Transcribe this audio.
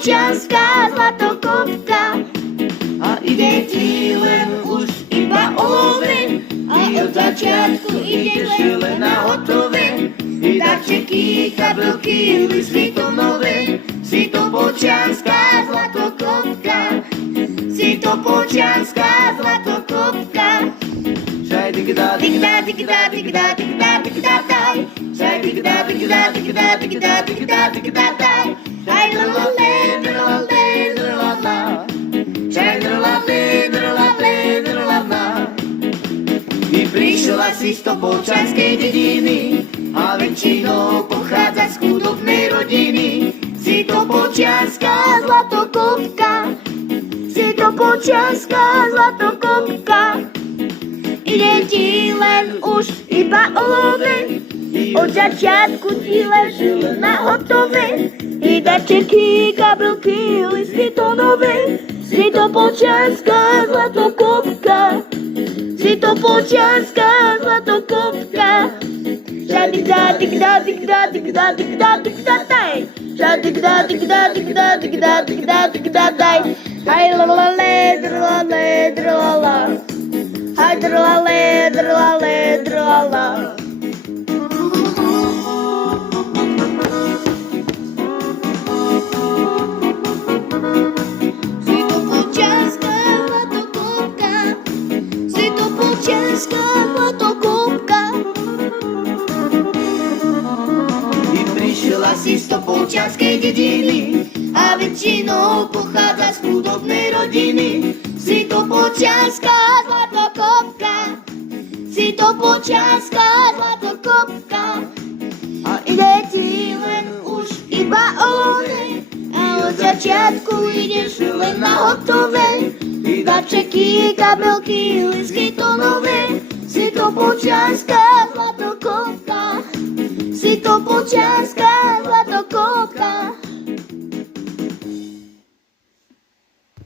Sitopočianska zlatokopka. A ide ti len už iba o love, a od začiatku ideš len na hotové. I darčeky, kabelky, listy to nové. Sitopočianska zlatokopka. Sitopočianska zlatokopka. Šaj digda, digda, digda, digda, digda, digda, daj. Šaj digda, digda, digda, digda, digda, digda, daj. Šaj drlale, drlale, drlala. Šaj drlale, drlale, drlala. I prišla si z Topočianskej dediny a väčšinou pochádza z chudobnej rodiny. Sitopočianska zlatokopka. Sitopočianska zlatokopka. Ide ti len už iba o love, od začiatku ti leží na hotové. I darčeky, kabelky, listy to nové. Sitopočianska zlatokopka. Sitopočianska zlatokopka. Žadigda, digda, digda, digda, digda, digda, daj. Žadigda, digda, digda, digda, digda, digda, daj. Haj lalale, drlale, drlala. Haj drlale, drlale, drlala. Sitopočianska zlatokopka. Sitopočianska zlatokopka. I prišla si z Topočianskej dediny a väčšinou pochádza z chudobnej rodiny. Sitopočianska zlatokopka. Sitopočianska zlatokopka. A ide ti len už iba o love, a od začiatku ideš len na hotové. I darčeky, kabelky, listy to nové. Sitopočianska zlatokopka. Sitopočianska zlatokopka.